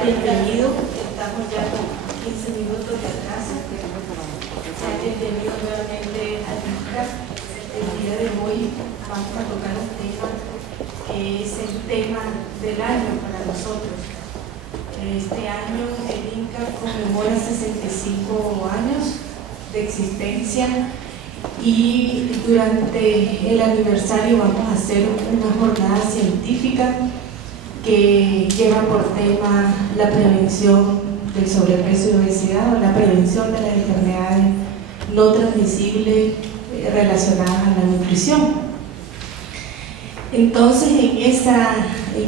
Sean bienvenidos, estamos ya con 15 minutos de atraso. Sean bienvenidos nuevamente a INCA. El día de hoy vamos a tocar un tema que es el tema del año para nosotros. Este año el INCA conmemora 65 años de existencia y durante el aniversario vamos a hacer una jornada científica que lleva por tema la prevención del sobrepeso y obesidad o la prevención de las enfermedades no transmisibles relacionadas a la nutrición. Entonces en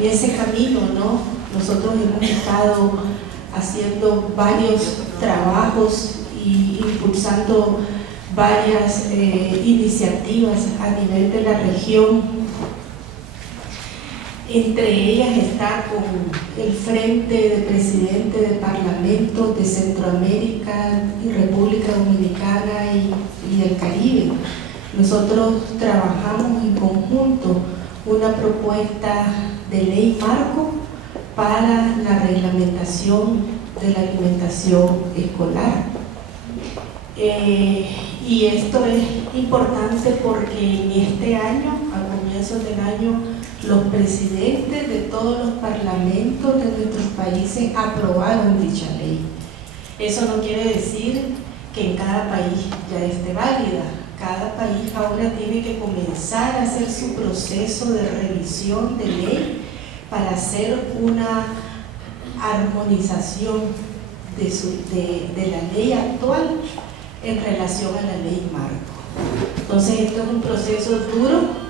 ese camino, ¿no? Nosotros hemos estado haciendo varios trabajos y impulsando varias iniciativas a nivel de la región. Entre ellas está con el Frente de Presidente de Parlamentos de Centroamérica y República Dominicana y el Caribe. Nosotros trabajamos en conjunto una propuesta de ley marco para la reglamentación de la alimentación escolar. Y esto es importante porque en este año, a comienzos del año, los presidentes de todos los parlamentos de nuestros países aprobaron dicha ley. Eso no quiere decir que en cada país ya esté válida. Cada país ahora tiene que comenzar a hacer su proceso de revisión de ley para hacer una armonización de la ley actual en relación a la ley marco. Entonces esto es un proceso duro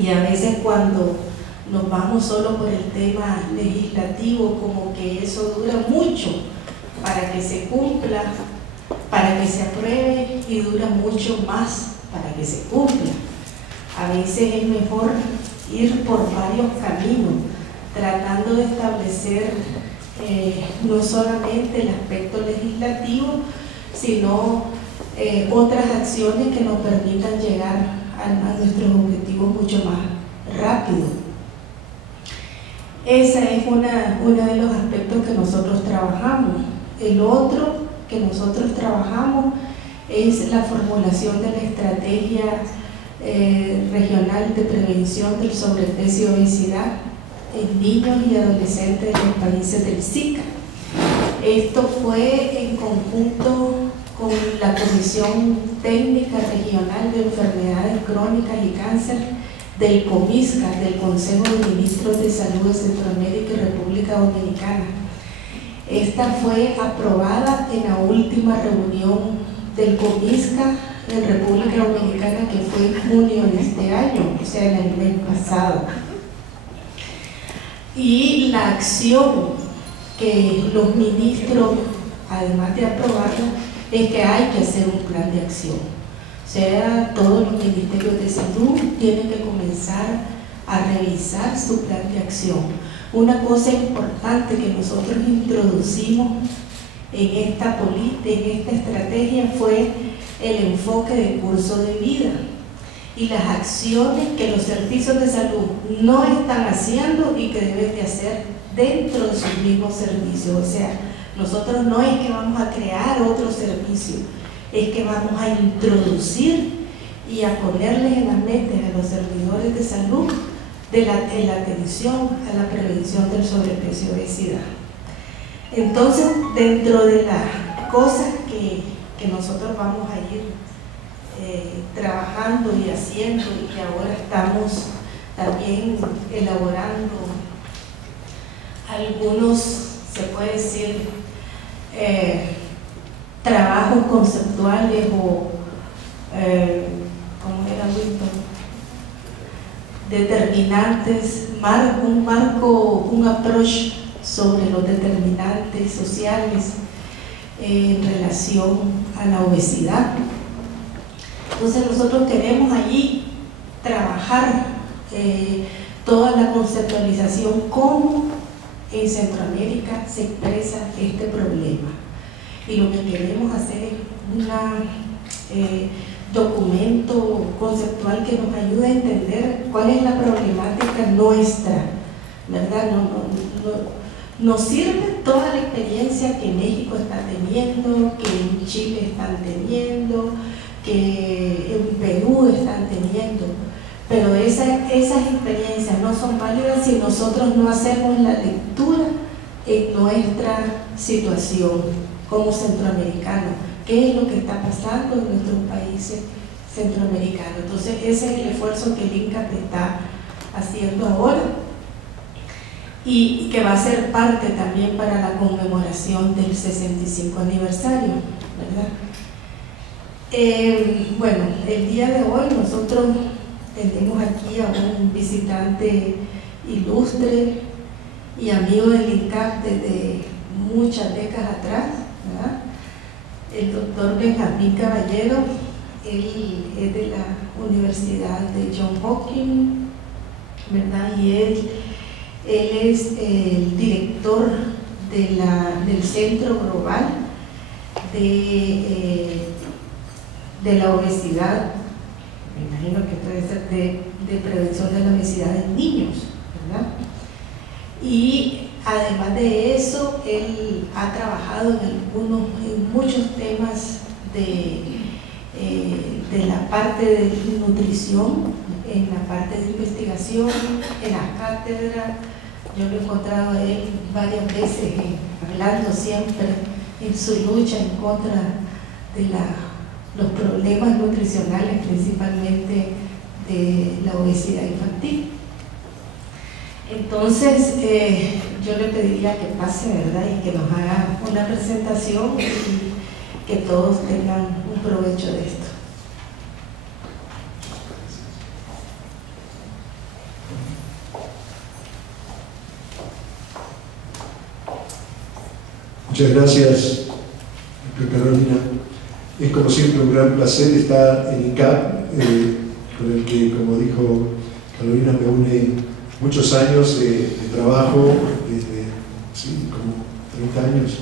y a veces cuando nos vamos solo por el tema legislativo, como que eso dura mucho para que se cumpla, para que se apruebe, y dura mucho más para que se cumpla. A veces es mejor ir por varios caminos, tratando de establecer no solamente el aspecto legislativo, sino otras acciones que nos permitan llegar a nuestros objetivos mucho más rápido. Ese es uno de los aspectos que nosotros trabajamos. El otro que nosotros trabajamos es la formulación de la estrategia regional de prevención del sobrepeso y obesidad en niños y adolescentes de los países del SICA. Esto fue en conjunto con la Comisión Técnica Regional de Enfermedades Crónicas y Cáncer del COMISCA, del Consejo de Ministros de Salud de Centroamérica y República Dominicana. Esta fue aprobada en la última reunión del COMISCA en República Dominicana, que fue en junio de este año, o sea, en el mes pasado. Y la acción que los ministros, además de aprobarla, es que hay que hacer un plan de acción. O sea, todos los ministerios de salud tienen que comenzar a revisar su plan de acción. Una cosa importante que nosotros introducimos en esta estrategia fue el enfoque de curso de vida y las acciones que los servicios de salud no están haciendo y que deben de hacer dentro de sus mismos servicios. O sea, nosotros no es que vamos a crear otro servicio, es que vamos a introducir y a ponerles en las mentes a los servidores de salud de la atención a la prevención del sobrepeso y obesidad. Entonces, dentro de las cosas que nosotros vamos a ir trabajando y haciendo, y que ahora estamos también elaborando algunos, se puede decir, trabajos conceptuales o ¿cómo era, Wilton? Determinantes, un approach sobre los determinantes sociales en relación a la obesidad. Entonces nosotros queremos allí trabajar toda la conceptualización, cómo en Centroamérica se expresa este problema. Y lo que queremos hacer es un documento conceptual que nos ayude a entender cuál es la problemática nuestra, ¿verdad? Nos sirve toda la experiencia que México está teniendo, que en Chile están teniendo, que en Perú están teniendo, pero esas experiencias no son válidas si nosotros no hacemos la lectura en nuestra situación como centroamericanos. ¿Qué es lo que está pasando en nuestros países centroamericanos? Entonces ese es el esfuerzo que el INCAP está haciendo ahora y que va a ser parte también para la conmemoración del 65 aniversario, ¿verdad? Bueno, el día de hoy nosotros tenemos aquí a un visitante ilustre y amigo del INCAP desde muchas décadas atrás, ¿verdad? El doctor Benjamín Caballero. Él es de la Universidad de Johns Hopkins, ¿verdad? Y él es el director del Centro Global de la Obesidad, me imagino que puede ser de prevención de la obesidad en niños, ¿verdad? Y además de eso, él ha trabajado en muchos temas de la parte de nutrición, en la parte de investigación, en las cátedras. Yo lo he encontrado a él varias veces hablando siempre en su lucha en contra de los problemas nutricionales, principalmente de la obesidad infantil. Entonces, yo le pediría que pase, ¿verdad?, y que nos haga una presentación y que todos tengan un provecho de esto. Muchas gracias, Carolina. Es como siempre un gran placer estar en INCAP, con el que, como dijo Carolina, me une muchos años de trabajo, desde como 30 años,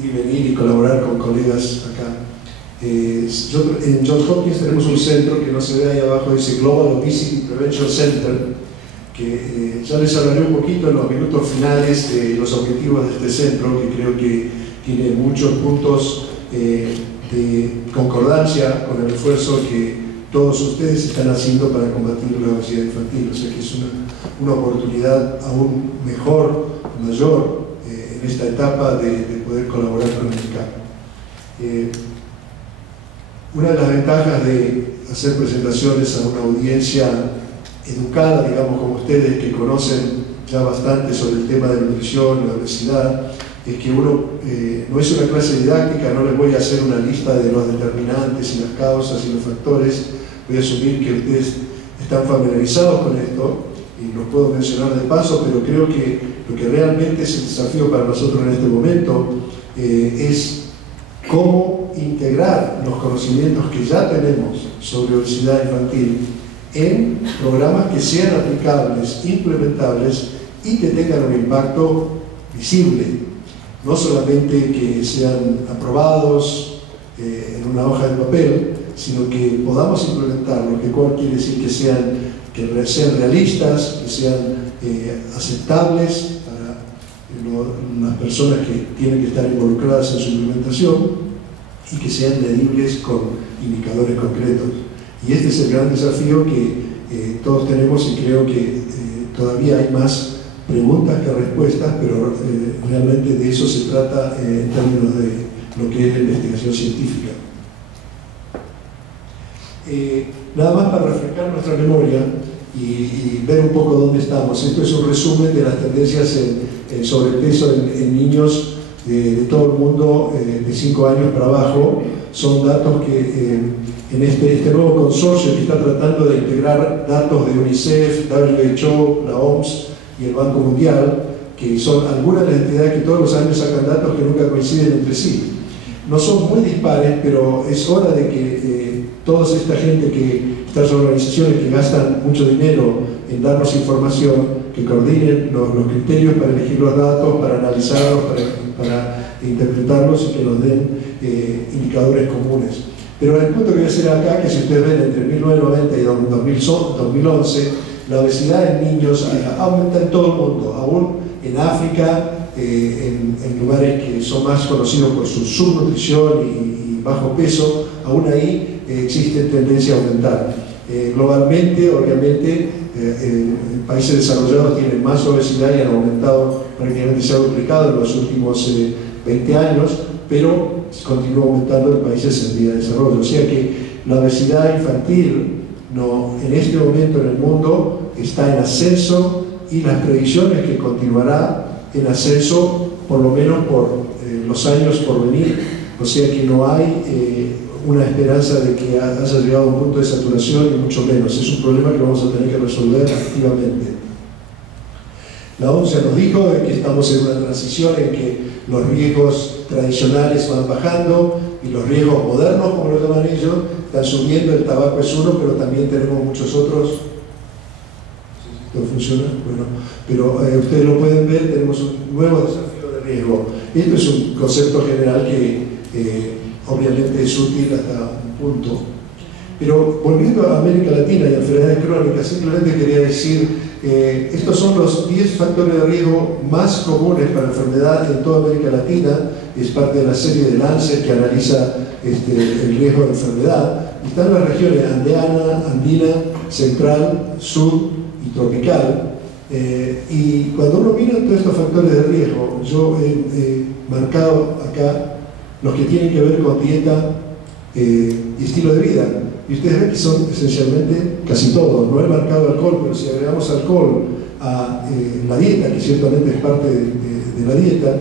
y venir y colaborar con colegas acá. En Johns Hopkins tenemos un centro que no se ve ahí abajo, dice Global Obesity Prevention Center, que ya les hablaré un poquito en los minutos finales de los objetivos de este centro, que creo que tiene muchos puntos de concordancia con el esfuerzo que todos ustedes están haciendo para combatir la obesidad infantil. O sea que es una oportunidad aún mejor, mayor, en esta etapa de poder colaborar con el INCAP. Una de las ventajas de hacer presentaciones a una audiencia educada, digamos, como ustedes, que conocen ya bastante sobre el tema de la nutrición, la obesidad, es que uno no es una clase didáctica, no les voy a hacer una lista de los determinantes y las causas y los factores. Voy a asumir que ustedes están familiarizados con esto y los puedo mencionar de paso, pero creo que lo que realmente es el desafío para nosotros en este momento es cómo integrar los conocimientos que ya tenemos sobre obesidad infantil en programas que sean aplicables, implementables y que tengan un impacto visible. No solamente que sean aprobados en una hoja de papel, sino que podamos implementarlo, lo cual quiere decir que sean realistas, que sean aceptables para las personas que tienen que estar involucradas en su implementación y que sean medibles con indicadores concretos. Y este es el gran desafío que todos tenemos, y creo que todavía hay más preguntas que respuestas, pero realmente de eso se trata en términos de lo que es la investigación científica. Nada más para refrescar nuestra memoria y ver un poco dónde estamos. Esto es un resumen de las tendencias en sobrepeso en niños de todo el mundo de 5 años para abajo. Son datos que en este nuevo consorcio que está tratando de integrar datos de UNICEF, WHO, la OMS y el Banco Mundial, que son algunas de las entidades que todos los años sacan datos que nunca coinciden entre sí. No son muy dispares, pero es hora de que toda esta gente, estas organizaciones que gastan mucho dinero en darnos información, que coordinen los criterios para elegir los datos, para analizarlos, para interpretarlos y que nos den indicadores comunes. Pero el punto que voy a hacer acá, que si ustedes ven entre 1990 y 2011, la obesidad en niños aumenta en todo el mundo, aún en África, en lugares que son más conocidos por su subnutrición y bajo peso, aún ahí existe tendencia a aumentar. Globalmente, obviamente, países desarrollados tienen más obesidad y han aumentado, prácticamente se ha duplicado en los últimos 20 años, pero continúa aumentando en países en vía de desarrollo. O sea que la obesidad infantil en este momento en el mundo está en ascenso, y las previsiones que continuará en ascenso por lo menos por los años por venir. O sea que no hay una esperanza de que haya llegado a un punto de saturación, y mucho menos. Es un problema que vamos a tener que resolver activamente. La OMS ya nos dijo que estamos en una transición en que los riesgos tradicionales van bajando y los riesgos modernos, como lo llaman ellos, están subiendo. El tabaco es uno, pero también tenemos muchos otros. ¿Esto funciona? Bueno, pero ustedes lo pueden ver, tenemos un nuevo desafío de riesgo. Esto es un concepto general que obviamente es útil hasta un punto. Pero volviendo a América Latina y a enfermedades crónicas, simplemente quería decir, estos son los 10 factores de riesgo más comunes para enfermedad en toda América Latina. Es parte de la serie de Lancet que analiza el riesgo de enfermedad. Están las regiones andina, central, sur y tropical. Y cuando uno mira todos estos factores de riesgo, yo he marcado acá los que tienen que ver con dieta y estilo de vida. Y ustedes ven que son esencialmente casi todos. No he marcado alcohol, pero si agregamos alcohol a la dieta, que ciertamente es parte de la dieta,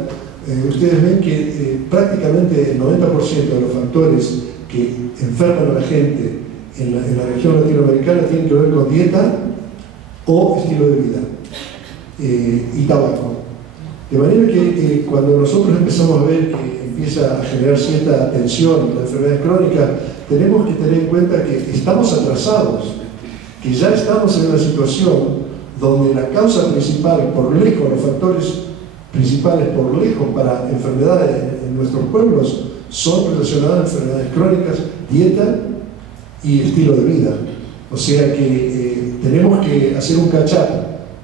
ustedes ven que prácticamente el 90% de los factores que enferman a la gente en la región latinoamericana tienen que ver con dieta o estilo de vida y tabaco. De manera que cuando nosotros empezamos a ver que empieza a generar cierta tensión en las enfermedades crónicas, tenemos que tener en cuenta que estamos atrasados, que ya estamos en una situación donde la causa principal, por lejos, los factores principales por lejos para enfermedades en nuestros pueblos son relacionadas a enfermedades crónicas, dieta y estilo de vida. O sea que tenemos que hacer un catch-up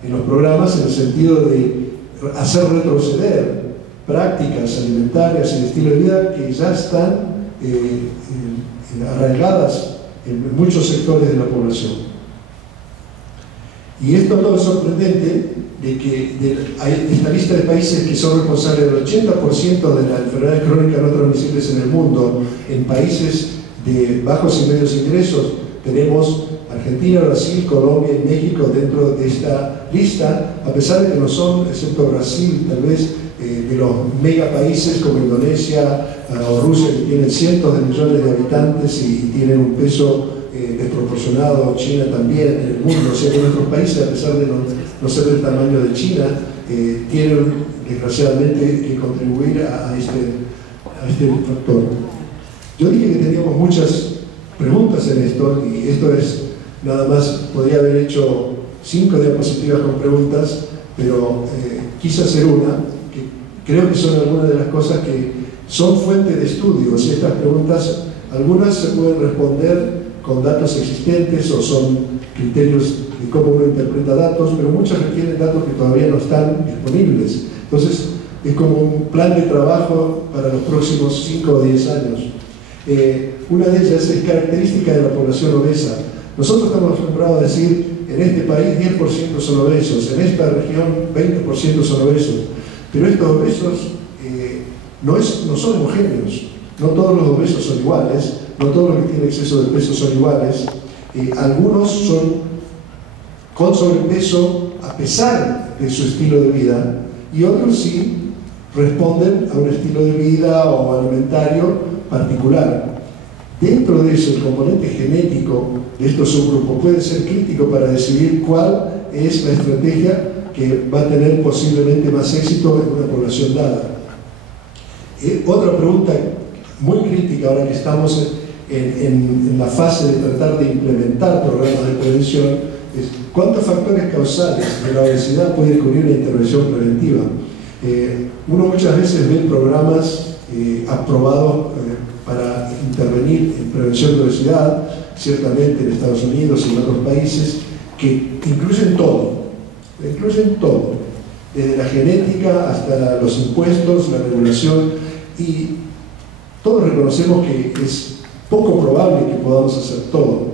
en los programas en el sentido de hacer retroceder prácticas alimentarias y de estilo de vida que ya están arraigadas en muchos sectores de la población. Y esto es lo sorprendente de que hay esta lista de países que son responsables del 80% de las enfermedades crónicas no transmisibles en el mundo. En países de bajos y medios ingresos tenemos Argentina, Brasil, Colombia y México dentro de esta lista, a pesar de que no son, excepto Brasil, tal vez de los megapaíses como Indonesia o Rusia, que tienen cientos de millones de habitantes y tienen un peso desproporcionado, China también en el mundo. O sea que nuestros países, a pesar de no ser del tamaño de China, tienen desgraciadamente que contribuir a este factor. Yo dije que teníamos muchas preguntas en esto, y esto es nada más, podría haber hecho 5 diapositivas con preguntas, pero quise hacer una, que creo que son algunas de las cosas que son fuente de estudios. Estas preguntas, algunas se pueden responder con datos existentes o son criterios de cómo uno interpreta datos, pero muchas requieren datos que todavía no están disponibles. Entonces, es como un plan de trabajo para los próximos 5 o 10 años. Una de ellas es característica de la población obesa. Nosotros estamos acostumbrados a decir, en este país 10% son obesos, en esta región 20% son obesos, pero estos obesos no son homogéneos. No todos los obesos son iguales, no todos los que tienen exceso de peso son iguales. Algunos son con sobrepeso a pesar de su estilo de vida, y otros sí responden a un estilo de vida o alimentario particular. Dentro de eso, el componente genético de estos subgrupos puede ser crítico para decidir cuál es la estrategia que va a tener posiblemente más éxito en una población dada. Otra pregunta muy crítica ahora que estamos en la fase de tratar de implementar programas de prevención es ¿cuántos factores causales de la obesidad puede descubrir una intervención preventiva? Uno muchas veces ve programas aprobados para intervenir en prevención de obesidad, ciertamente en Estados Unidos y en otros países, que incluyen todo, desde la genética hasta los impuestos, la regulación, y todos reconocemos que es poco probable que podamos hacer todo,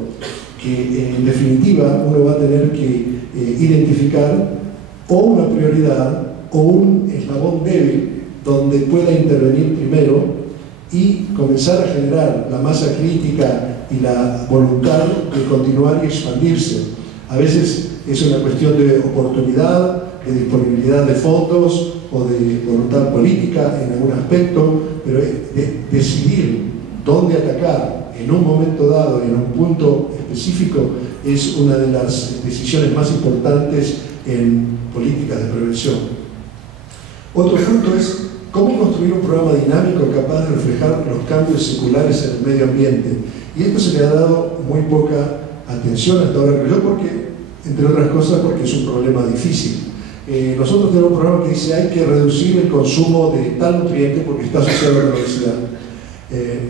que en definitiva uno va a tener que identificar o una prioridad o un eslabón débil donde pueda intervenir primero y comenzar a generar la masa crítica y la voluntad de continuar y expandirse. A veces es una cuestión de oportunidad, de disponibilidad de fondos o de voluntad política en algún aspecto, pero decidir dónde atacar en un momento dado y en un punto específico es una de las decisiones más importantes en políticas de prevención. Otro punto es cómo construir un programa dinámico capaz de reflejar los cambios seculares en el medio ambiente. Y esto se le ha dado muy poca atención hasta ahora, creo yo, porque, entre otras cosas, porque es un problema difícil. Nosotros tenemos un programa que dice hay que reducir el consumo de tal nutriente porque está asociado a la obesidad.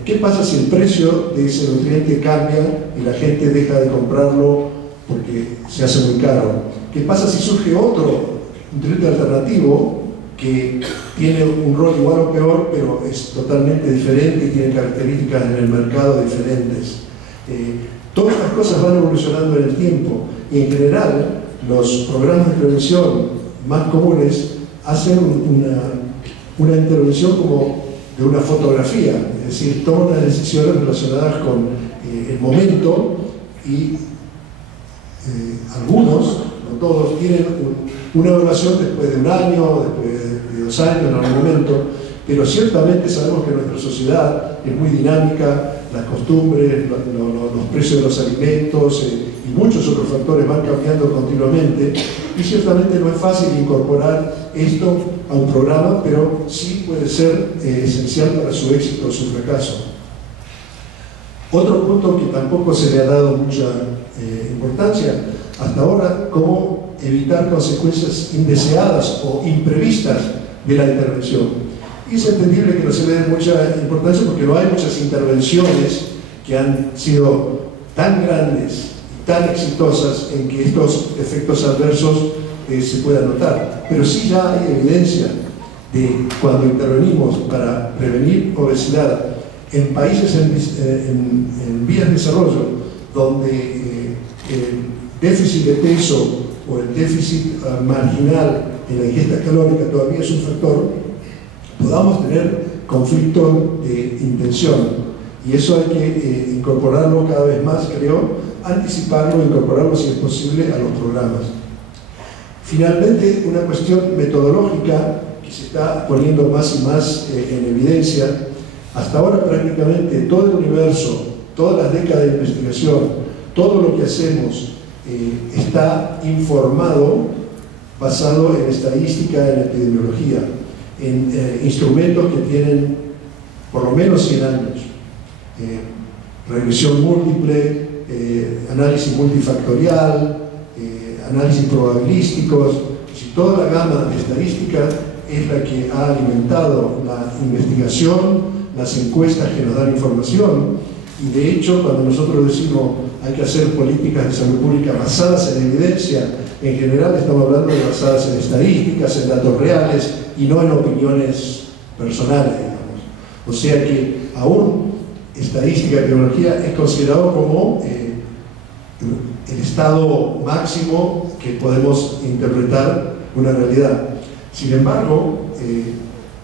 ¿Qué pasa si el precio de ese nutriente cambia y la gente deja de comprarlo porque se hace muy caro? ¿Qué pasa si surge otro nutriente alternativo que tiene un rol igual o peor, pero es totalmente diferente y tiene características en el mercado diferentes? Todas estas cosas van evolucionando en el tiempo y en general los programas de prevención más comunes hacen una intervención como de una fotografía, es decir, toman las decisiones relacionadas con el momento y algunos, no todos, tienen una evaluación después de un año, después de 2 años en algún momento, pero ciertamente sabemos que nuestra sociedad es muy dinámica, las costumbres, los precios de los alimentos y muchos otros factores van cambiando continuamente y ciertamente no es fácil incorporar esto a un programa, pero sí puede ser esencial para su éxito o su fracaso. Otro punto que tampoco se le ha dado mucha importancia hasta ahora, cómo evitar consecuencias indeseadas o imprevistas de la intervención. Y es entendible que no se le dé mucha importancia porque no hay muchas intervenciones que han sido tan grandes y tan exitosas en que estos efectos adversos se puedan notar. Pero sí ya hay evidencia de cuando intervenimos para prevenir obesidad en países en vías de desarrollo, donde el déficit de peso o el déficit marginal en la ingesta calórica todavía es un factor, podamos tener conflicto de intención. Y eso hay que incorporarlo cada vez más, creo, anticiparlo, incorporarlo si es posible a los programas. Finalmente, una cuestión metodológica que se está poniendo más y más en evidencia. Hasta ahora prácticamente todo el universo, todas las décadas de investigación, todo lo que hacemos está informado, basado en estadística, en epidemiología, en instrumentos que tienen por lo menos 100 años. Regresión múltiple, análisis multifactorial, análisis probabilísticos. Si toda la gama de estadística es la que ha alimentado la investigación, las encuestas que nos dan información, y de hecho cuando nosotros decimos hay que hacer políticas de salud pública basadas en evidencia, en general estamos hablando de basadas en estadísticas, en datos reales y no en opiniones personales, digamos. O sea que aún estadística y epidemiología es considerado como el estado máximo que podemos interpretar una realidad. Sin embargo,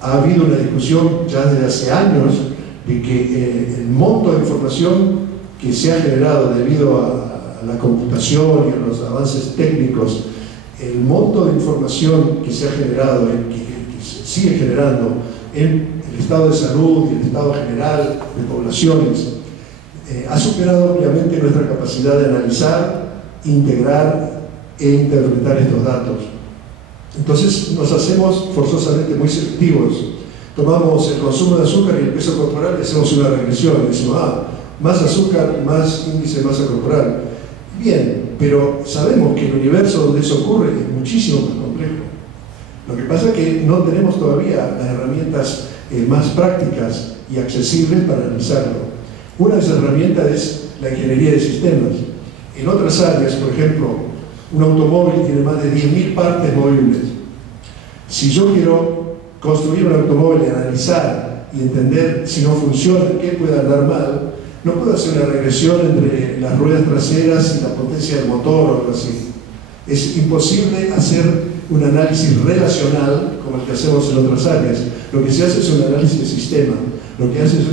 ha habido una discusión ya desde hace años de que el monto de información que se ha generado debido a la computación y a los avances técnicos, el monto de información que se ha generado, que se sigue generando en el estado de salud y el estado general de poblaciones, ha superado obviamente nuestra capacidad de analizar, integrar e interpretar estos datos. Entonces nos hacemos forzosamente muy selectivos. Tomamos el consumo de azúcar y el peso corporal y hacemos una regresión. Decimos, más azúcar, más índice de masa corporal. Bien, pero sabemos que el universo donde eso ocurre es muchísimo más complejo. Lo que pasa es que no tenemos todavía las herramientas más prácticas y accesibles para analizarlo. Una de esas herramientas es la ingeniería de sistemas. En otras áreas, por ejemplo, un automóvil tiene más de 10.000 partes movibles. Si yo quiero construir un automóvil y analizar y entender si no funciona, qué puede andar mal, no puedo hacer una regresión entre las ruedas traseras y la potencia del motor o algo así. Es imposible hacer un análisis relacional como el que hacemos en otras áreas. Lo que se hace es un análisis de sistema. Lo que hace es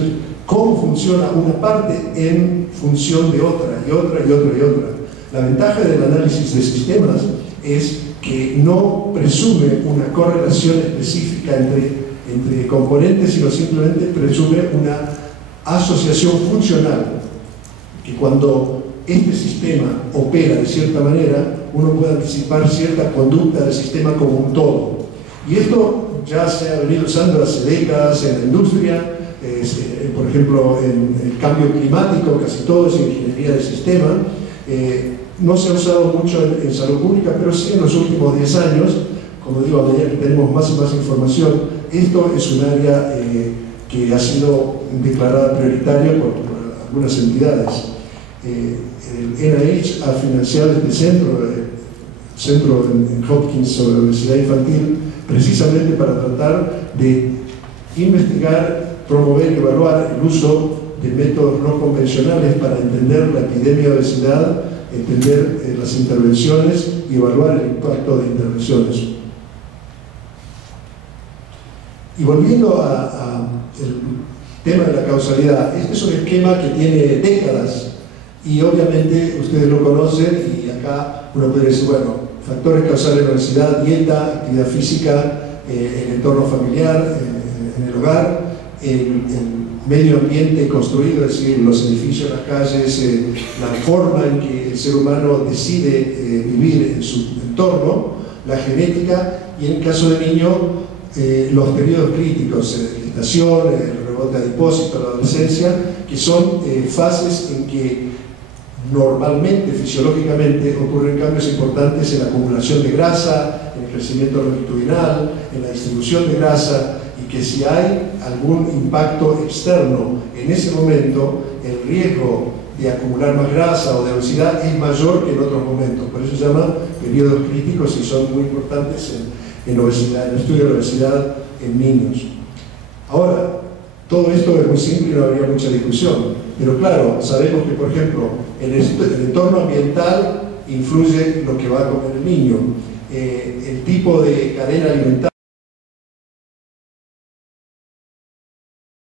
cómo funciona una parte en función de otra, y otra, y otra, y otra. La ventaja del análisis de sistemas es que no presume una correlación específica entre componentes, sino simplemente presume una asociación funcional, que cuando este sistema opera de cierta manera, uno puede anticipar cierta conducta del sistema como un todo. Y esto ya se ha venido usando hace décadas en la industria, por ejemplo, en el cambio climático, casi todo es ingeniería de sistema. No se ha usado mucho en salud pública, pero sí en los últimos 10 años, como digo, a medida que tenemos más y más información, esto es un área que ha sido declarada prioritaria por algunas entidades. El NIH ha financiado este centro en Hopkins sobre la obesidad infantil, precisamente para tratar de investigar, promover y evaluar el uso de métodos no convencionales para entender la epidemia de obesidad, entender las intervenciones y evaluar el impacto de intervenciones. Y volviendo al tema de la causalidad, este es un esquema que tiene décadas y obviamente ustedes lo conocen, y acá uno puede decir, bueno, factores causales de la obesidad: dieta, actividad física, el entorno familiar, en el hogar, el medio ambiente construido, es decir, los edificios, las calles, la forma en que el ser humano decide vivir en su entorno, la genética, y en el caso del niño, los periodos críticos, gestación, el rebote adipósito, la adolescencia, que son fases en que normalmente, fisiológicamente, ocurren cambios importantes en la acumulación de grasa, en el crecimiento longitudinal, en la distribución de grasa, y que si hay algún impacto externo en ese momento, el riesgo de acumular más grasa o de obesidad es mayor que en otros momentos. Por eso se llaman periodos críticos y son muy importantes en obesidad, en el estudio de la obesidad en niños. Ahora, todo esto es muy simple y no habría mucha discusión. Pero claro, sabemos que, por ejemplo, en el entorno ambiental influye lo que va a comer el niño. El tipo de cadena alimentaria